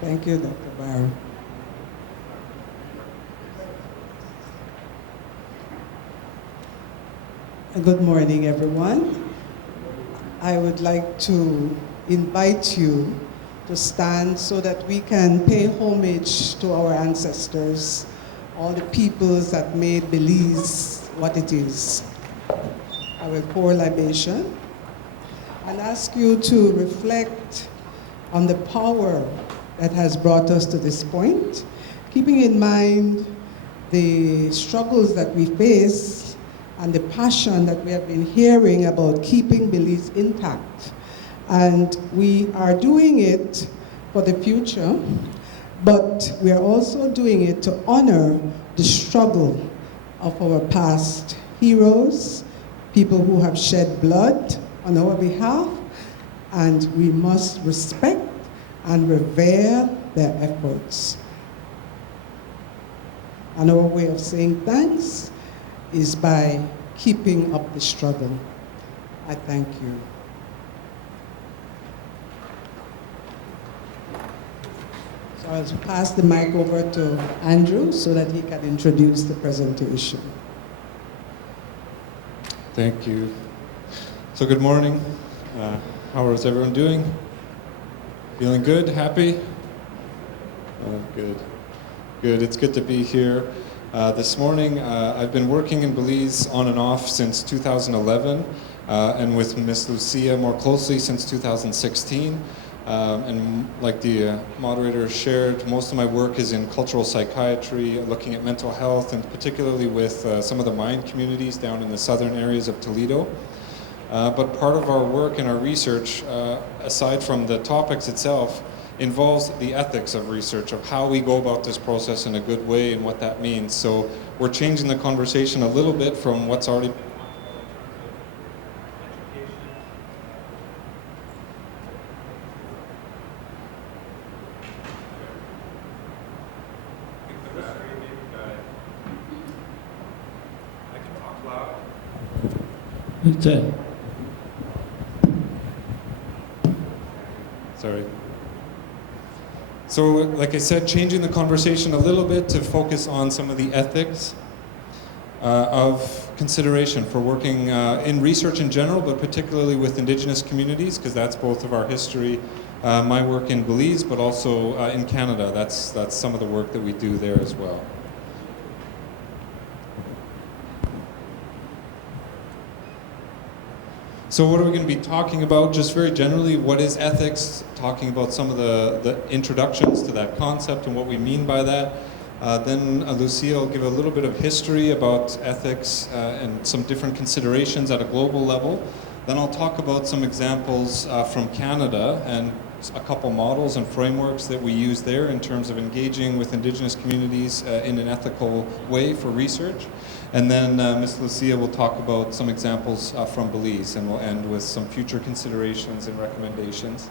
Thank you, Dr. Barrow. Good morning, everyone. I would like to invite you to stand so that we can pay homage to our ancestors, all the peoples that made Belize what it is. I will pour libation and ask you to reflect on the power that has brought us to this point, keeping in mind the struggles that we face and the passion that we have been hearing about keeping Belize intact. And we are doing it for the future, but we are also doing it to honor the struggle of our past heroes, people who have shed blood on our behalf, and we must respect and revere their efforts. And our way of saying thanks is by keeping up the struggle. I thank you. So I'll pass the mic over to Andrew so that he can introduce the presentation. Thank you. So good morning. How is everyone doing? Feeling good? Happy? Oh, good. Good. It's good to be here. This morning, I've been working in Belize on and off since 2011, and with Miss Lucia more closely since 2016. And like the moderator shared, most of my work is in cultural psychiatry, looking at mental health, and particularly with some of the Mayan communities down in the southern areas of Toledo. But part of our work and our research, aside from the topics itself, involves the ethics of research, of how we go about this process in a good way and what that means. So we're changing the conversation a little bit from what's already Sorry. So, like I said, changing the conversation a little bit to focus on some of the ethics of consideration for working in research in general, but particularly with Indigenous communities, because that's both of our history, my work in Belize, but also in Canada. That's some of the work that we do there as well. So what are we going to be talking about? Just very generally, what is ethics? Talking about some of the introductions to that concept and what we mean by that. Then Lucia will give a little bit of history about ethics and some different considerations at a global level. Then I'll talk about some examples from Canada and a couple models and frameworks that we use there in terms of engaging with Indigenous communities in an ethical way for research. And then Ms. Lucia will talk about some examples from Belize, and we'll end with some future considerations and recommendations.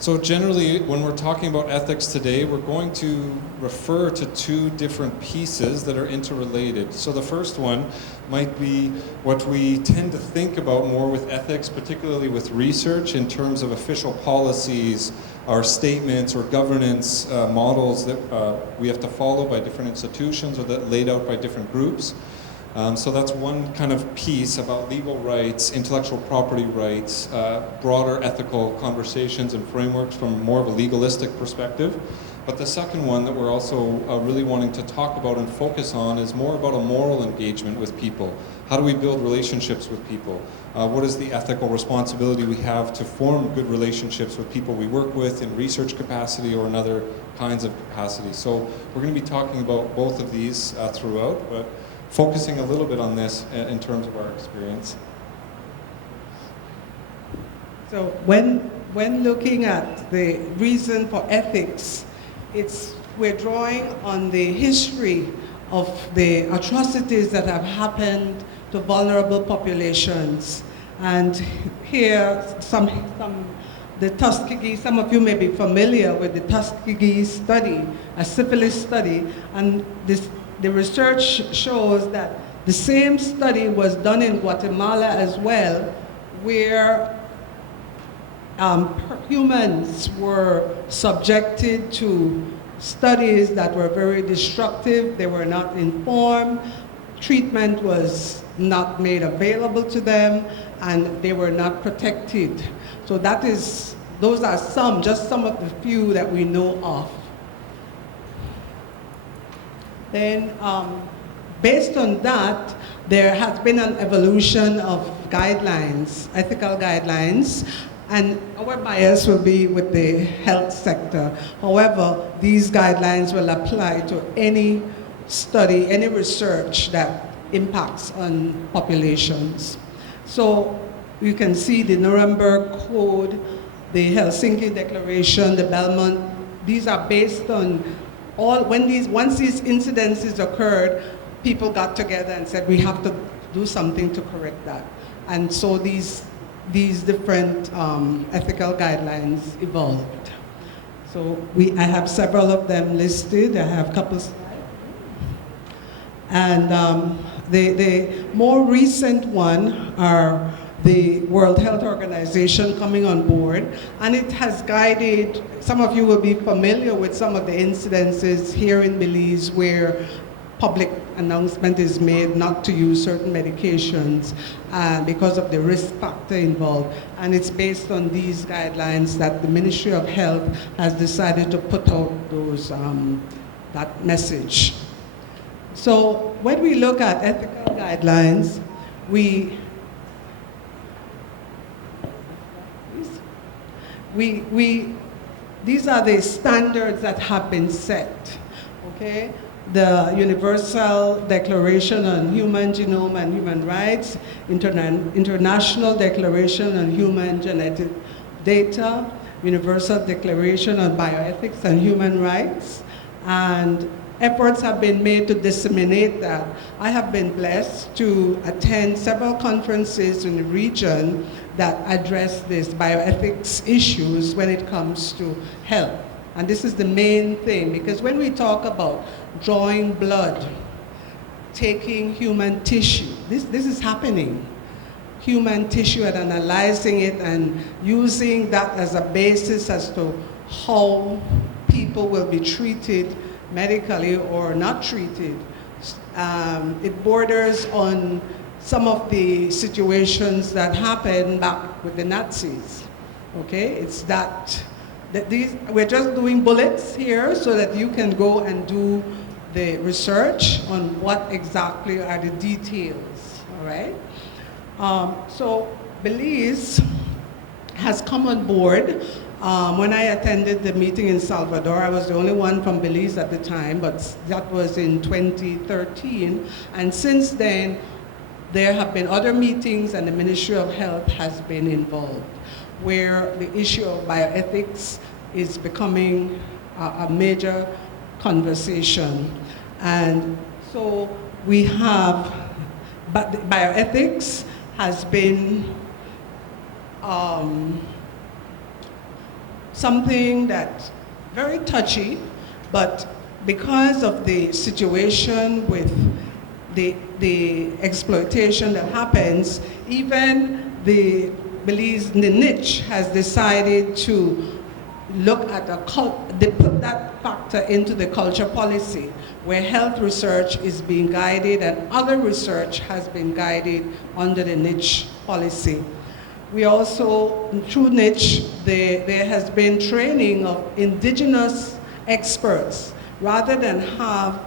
So generally, when we're talking about ethics today, we're going to refer to two different pieces that are interrelated. So the first one might be what we tend to think about more with ethics, particularly with research, in terms of official policies, or statements, or governance models that we have to follow by different institutions or that laid out by different groups. So that's one kind of piece about legal rights, intellectual property rights, broader ethical conversations and frameworks from more of a legalistic perspective. But the second one that we're also really wanting to talk about and focus on is more about a moral engagement with people. How do we build relationships with people? What is the ethical responsibility we have to form good relationships with people we work with in research capacity or in other kinds of capacities? So we're going to be talking about both of these throughout, but focusing a little bit on this in terms of our experience. So when looking at the reason for ethics, we're drawing on the history of the atrocities that have happened to vulnerable populations. And here, the Tuskegee, some of you may be familiar with the Tuskegee Study, a syphilis study, and the research shows that the same study was done in Guatemala as well, where humans were subjected to studies that were very destructive. They were not informed. Treatment was not made available to them, and they were not protected. So those are just some of the few that we know of. Then, based on that, there has been an evolution of guidelines, ethical guidelines, and our bias will be with the health sector. However, these guidelines will apply to any study, any research that impacts on populations. So you can see the Nuremberg Code, the Helsinki Declaration, the Belmont. These are based on once these incidences occurred, people got together and said, we have to do something to correct that. And so these different ethical guidelines evolved. So I have several of them listed. I have a couple slides. And the more recent one are the World Health Organization coming on board, and it has guided, some of you will be familiar with some of the incidences here in Belize where public announcement is made not to use certain medications because of the risk factor involved. And it's based on these guidelines that the Ministry of Health has decided to put out that message. So when we look at ethical guidelines, these are the standards that have been set, okay? The Universal Declaration on Human Genome and Human Rights, International Declaration on Human Genetic Data, Universal Declaration on Bioethics and Human Rights, and efforts have been made to disseminate that. I have been blessed to attend several conferences in the region that address these bioethics issues when it comes to health. And this is the main thing, because when we talk about drawing blood, taking human tissue, this is happening. Human tissue and analyzing it and using that as a basis as to how people will be treated medically or not treated. It borders on some of the situations that happened back with the Nazis, okay? It's we're just doing bullets here so that you can go and do the research on what exactly are the details, all right? So Belize has come on board. When I attended the meeting in Salvador, I was the only one from Belize at the time, but that was in 2013. And since then, there have been other meetings and the Ministry of Health has been involved, where the issue of bioethics is becoming a major conversation. And so we have, but bioethics has been something that's very touchy, but because of the situation with the exploitation that happens, even the niche has decided to look at they put that factor into the culture policy, where health research is being guided and other research has been guided under the niche policy. We also, through niche, there has been training of indigenous experts, rather than have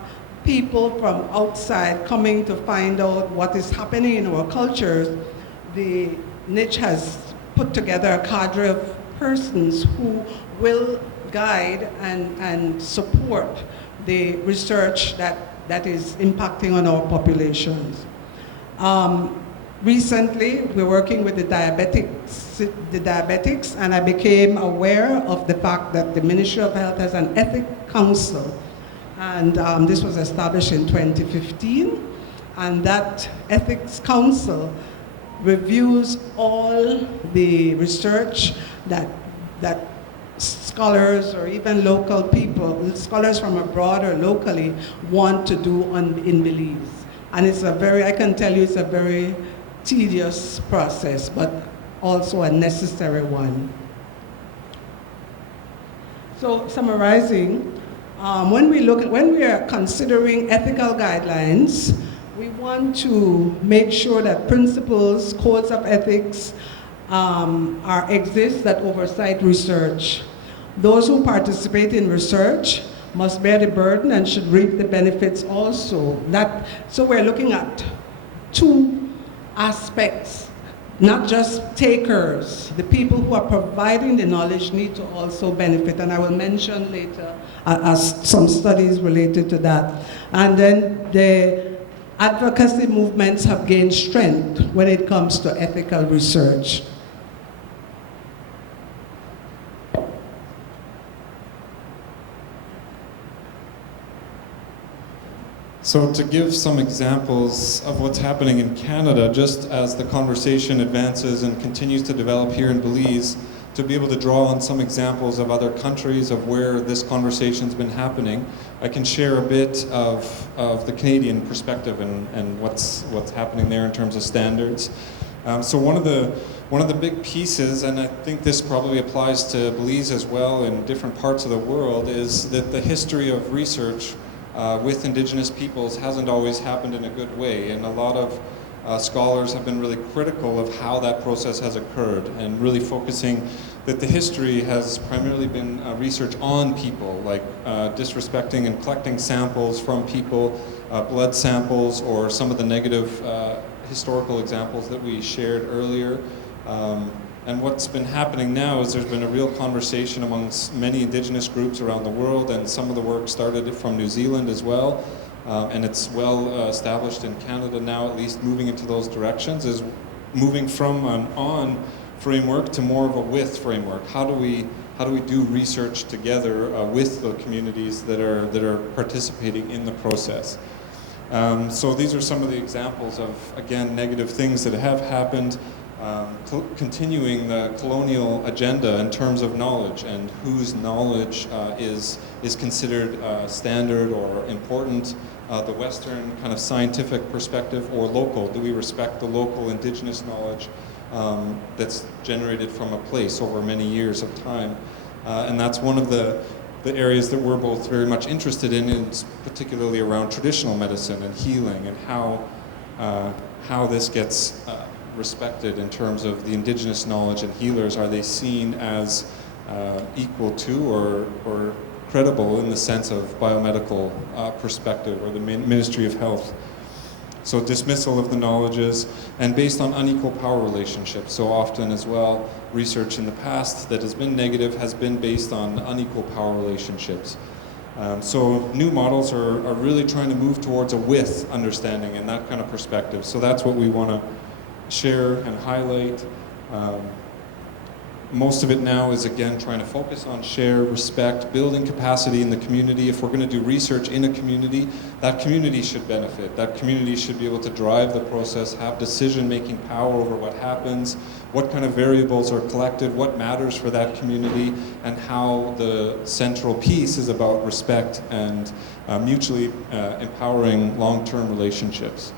people from outside coming to find out what is happening in our cultures. The niche has put together a cadre of persons who will guide and support the research that is impacting on our populations. Recently, we're working with the diabetics, and I became aware of the fact that the Ministry of Health has an ethics council, and this was established in 2015, and that ethics council reviews all the research that scholars or even local people, scholars from abroad or locally, want to do in Belize. And it's I can tell you it's a very tedious process, but also a necessary one. So summarizing, when we are considering ethical guidelines, we want to make sure that principles, codes of ethics exist that oversight research. Those who participate in research must bear the burden and should reap the benefits also. So we're looking at two aspects, not just takers. The people who are providing the knowledge need to also benefit, and I will mention later some studies related to that. And then the advocacy movements have gained strength when it comes to ethical research. So to give some examples of what's happening in Canada, just as the conversation advances and continues to develop here in Belize, to be able to draw on some examples of other countries of where this conversation's been happening, I can share a bit of the Canadian perspective and what's happening there in terms of standards. So one of the big pieces, and I think this probably applies to Belize as well in different parts of the world, is that the history of research with Indigenous peoples hasn't always happened in a good way, and a lot of scholars have been really critical of how that process has occurred, and really focusing that the history has primarily been research on people, like disrespecting and collecting samples from people, blood samples, or some of the negative historical examples that we shared earlier. And what's been happening now is there's been a real conversation amongst many Indigenous groups around the world, and some of the work started from New Zealand as well, and it's well established in Canada now, at least moving into those directions, is moving from an on framework to more of a with framework. How do we do research together with the communities that are participating in the process? So these are some of the examples of, again, negative things that have happened. Continuing the colonial agenda in terms of knowledge and whose knowledge is considered standard or important, the Western kind of scientific perspective or local. Do we respect the local Indigenous knowledge that's generated from a place over many years of time? And that's one of the areas that we're both very much interested in, is particularly around traditional medicine and healing, and how this gets respected in terms of the Indigenous knowledge and healers. Are they seen as equal to or credible in the sense of biomedical perspective, or the Ministry of Health? So dismissal of the knowledges, and based on unequal power relationships. So often as well, research in the past that has been negative has been based on unequal power relationships. So new models are really trying to move towards a with understanding and that kind of perspective. So that's what we want to share and highlight. Most of it now is, again, trying to focus on share, respect, building capacity in the community. If we're going to do research in a community, that community should benefit. That community should be able to drive the process, have decision-making power over what happens, what kind of variables are collected, what matters for that community, and how the central piece is about respect and mutually empowering long-term relationships.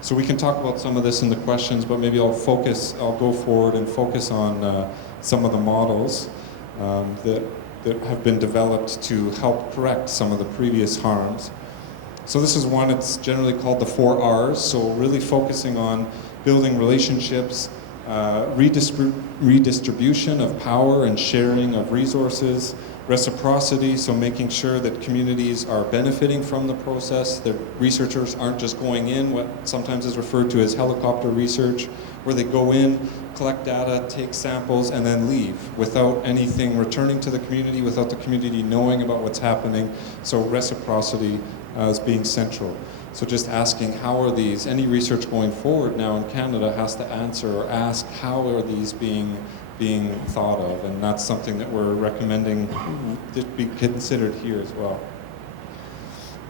So we can talk about some of this in the questions, but maybe I'll go forward and focus on some of the models that have been developed to help correct some of the previous harms. So this is one, it's generally called the 4 R's, so really focusing on building relationships, redistribution of power and sharing of resources, reciprocity, so making sure that communities are benefiting from the process, that researchers aren't just going in, what sometimes is referred to as helicopter research, where they go in, collect data, take samples, and then leave without anything returning to the community, without the community knowing about what's happening. So reciprocity as being central. So just asking, how are these, any research going forward now in Canada has to answer or ask, how are these being thought of? And that's something that we're recommending to be considered here as well.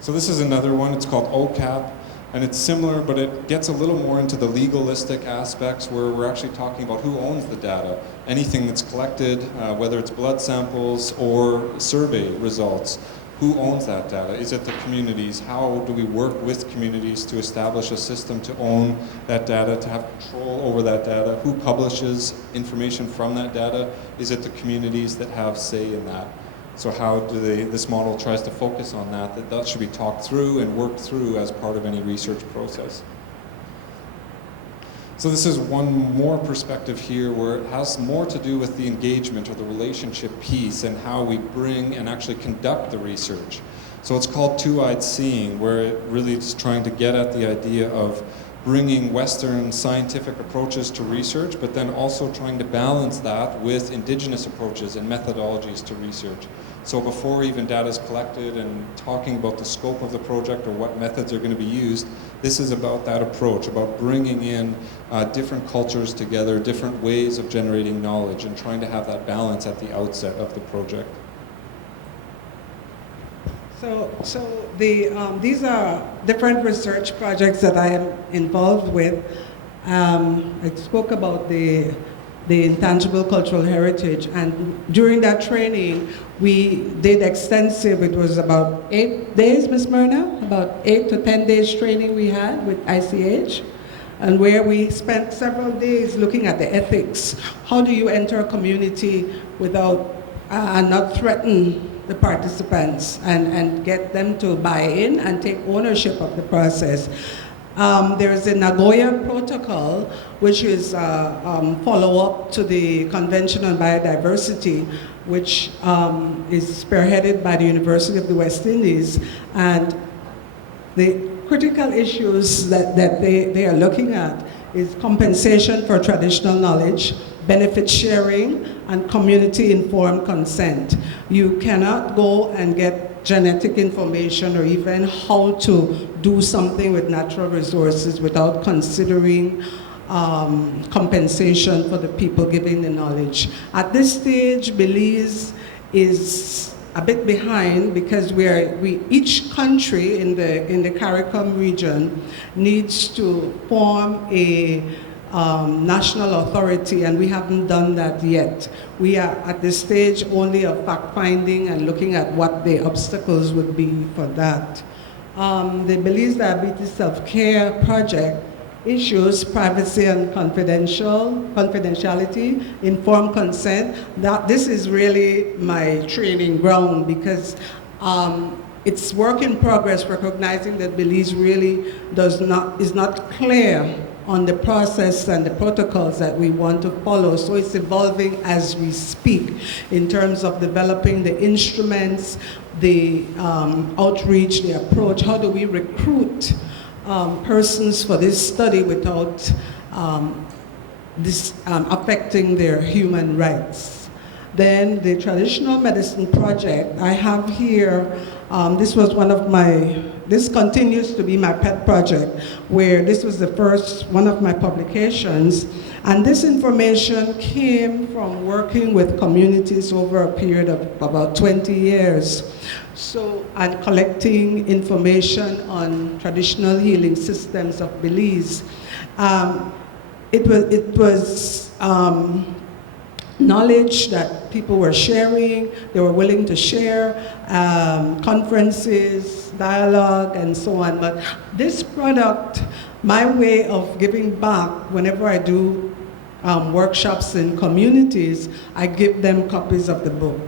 So this is another one, it's called OCAP, and it's similar, but it gets a little more into the legalistic aspects, where we're actually talking about who owns the data. Anything that's collected, whether it's blood samples or survey results, Who owns that data? Is it the communities? How do we work with communities to establish a system to own that data, to have control over that data? Who publishes information from that data? Is it the communities that have say in that? So how do this model tries to focus on that should be talked through and worked through as part of any research process. So this is one more perspective here where it has more to do with the engagement or the relationship piece and how we bring and actually conduct the research. So it's called two-eyed seeing, where it really is trying to get at the idea of bringing Western scientific approaches to research, but then also trying to balance that with Indigenous approaches and methodologies to research. So before even data is collected and talking about the scope of the project or what methods are going to be used, this is about that approach, about bringing in different cultures together, different ways of generating knowledge, and trying to have that balance at the outset of the project. So these are different research projects that I am involved with. I spoke about the intangible cultural heritage, and during that training we did extensive, it was about 8 days, Ms. Myrna, about 8 to 10 days training we had with ICH, and where we spent several days looking at the ethics. How do you enter a community without not threaten the participants and get them to buy in and take ownership of the process? There is a Nagoya Protocol, which is follow-up to the Convention on Biodiversity, which is spearheaded by the University of the West Indies. And the critical issues that they are looking at is compensation for traditional knowledge, benefit sharing, and community-informed consent. You cannot go and get genetic information or even how to do something with natural resources without considering compensation for the people giving the knowledge. At this stage, Belize is a bit behind because each country in the CARICOM region needs to form a national authority, and we haven't done that yet. We are at this stage only of fact-finding and looking at what the obstacles would be for that. The Belize Diabetes Self-Care Project issues privacy and confidentiality, informed consent. This is really my training ground because it's work in progress, recognizing that Belize really is not clear on the process and the protocols that we want to follow. So it's evolving as we speak in terms of developing the instruments, the outreach, the approach. How do we recruit persons for this study without affecting their human rights? Then the Traditional Medicine Project, I have here, this continues to be my pet project, where this was the first one of my publications. And this information came from working with communities over a period of about 20 years. So, and collecting information on traditional healing systems of Belize. It was knowledge that people were sharing, they were willing to share, conferences, dialogue, and so on. But this product, my way of giving back, whenever I do workshops in communities, I give them copies of the book,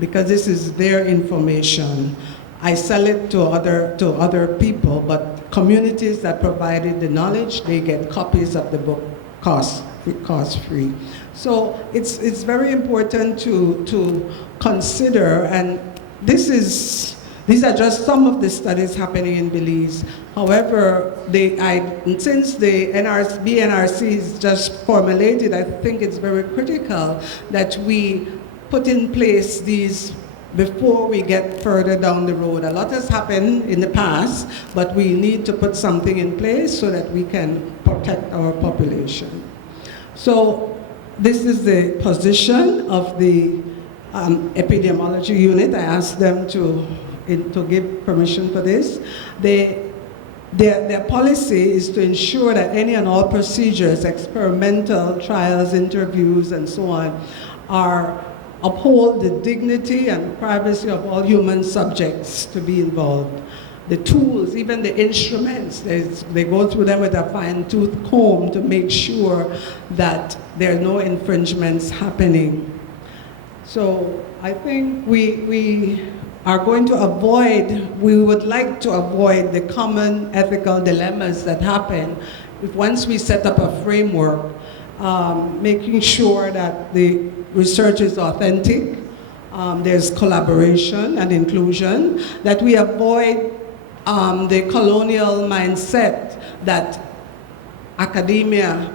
because this is their information. I sell it to other people, but communities that provided the knowledge, they get copies of the book cost free. So it's very important to consider, and these are just some of the studies happening in Belize. However, since the BNRC is just formulated, I think it's very critical that we put in place these before we get further down the road. A lot has happened in the past, but we need to put something in place so that we can protect our population. So this is the position of the epidemiology unit. I asked them to give permission for this. Their policy is to ensure that any and all procedures, experimental trials, interviews, and so on, are uphold the dignity and privacy of all human subjects to be involved. The tools, even the instruments, they go through them with a fine-tooth comb to make sure that there are no infringements happening. So I think we are going to we would like to avoid the common ethical dilemmas that happen if once we set up a framework, making sure that the research is authentic, there's collaboration and inclusion, that we avoid the colonial mindset that academia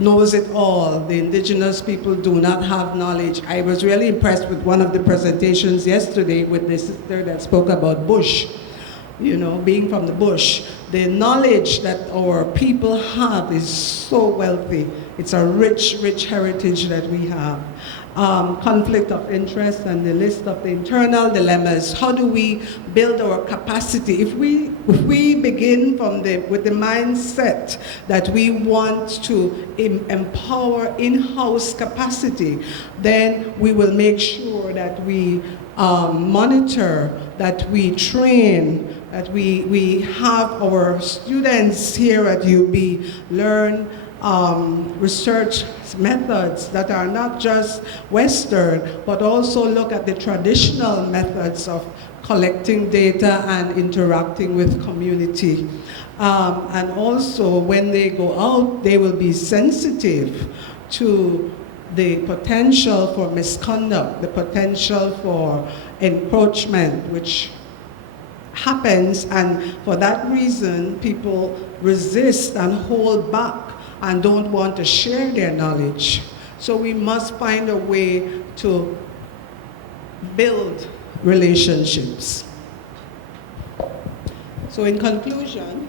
knows it all, the indigenous people do not have knowledge. I was really impressed with one of the presentations yesterday with the sister that spoke about bush, you know, being from the bush. The knowledge that our people have is so wealthy. It's a rich, rich heritage that we have. Conflict of interest and the list of the internal dilemmas. How do we build our capacity? If we begin with the mindset that we want to empower in-house capacity, then we will make sure that we monitor, that we train, that we have our students here at UB learn research methods that are not just Western, but also look at the traditional methods of collecting data and interacting with community. And also, when they go out, they will be sensitive to the potential for misconduct, the potential for encroachment, which happens, and for that reason, people resist and hold back and don't want to share their knowledge. So we must find a way to build relationships. So in conclusion,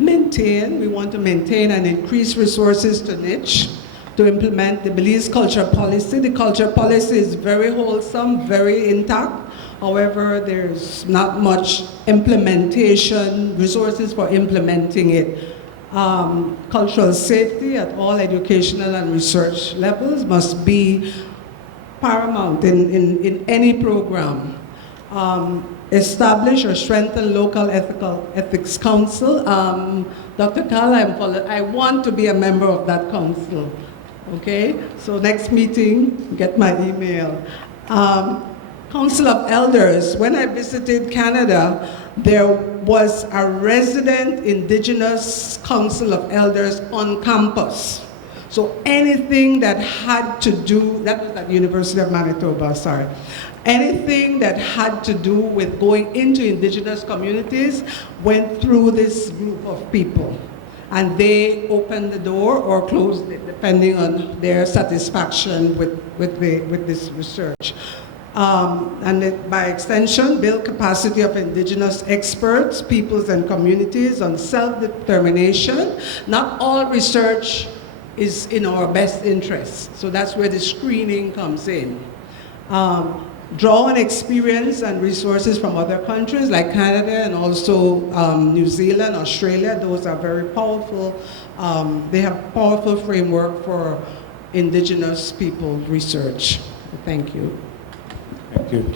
we want to maintain and increase resources to niche, to implement the Belize culture policy. The culture policy is very wholesome, very intact. However, there's not much implementation, resources for implementing it. Cultural safety at all educational and research levels must be paramount in any program. Establish or strengthen local ethics council. Dr. Kala, I want to be a member of that council. Okay, so next meeting, get my email. Council of Elders. When I visited Canada, there was a resident Indigenous Council of Elders on campus. So anything that had to do, that was at the University of Manitoba, sorry. Anything that had to do with going into Indigenous communities went through this group of people. And they opened the door or closed it, depending on their satisfaction with this research. And by extension, build capacity of Indigenous experts, peoples and communities on self-determination. Not all research is in our best interest, so that's where the screening comes in. Draw on experience and resources from other countries like Canada and also New Zealand, Australia. Those are very powerful. They have powerful framework for Indigenous people research. Thank you. Thank you.